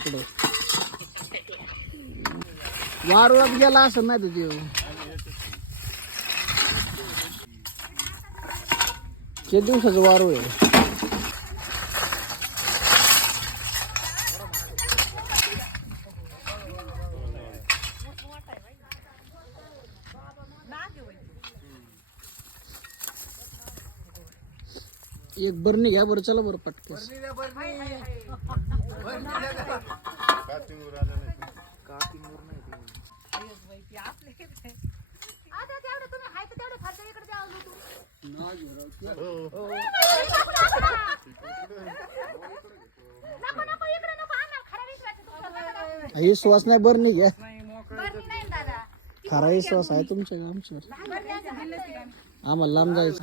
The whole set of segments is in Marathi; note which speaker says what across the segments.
Speaker 1: पुढे वारुळात गेला असं नाही तुझे किती दिवसाचं वारूळ आहे एक बरणी घ्या बरं चला बरं पटकेस
Speaker 2: आता तेवढं तुम्ही हाय तर तेवढं खर्च इकडे द्यावं तू. नको नको इकडे नको. आम्हाला खरा विश्वास आहे.
Speaker 1: ही श्वास नाही बरणी घ्या.
Speaker 2: बरं नाही ना दादा.
Speaker 1: खरा विश्वास आहे तुमच्या आमच्यावर.
Speaker 2: बरं नाही झालं.
Speaker 1: आम्हाला लांब जायचं.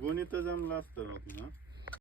Speaker 3: गोणीत जमलं असतं ना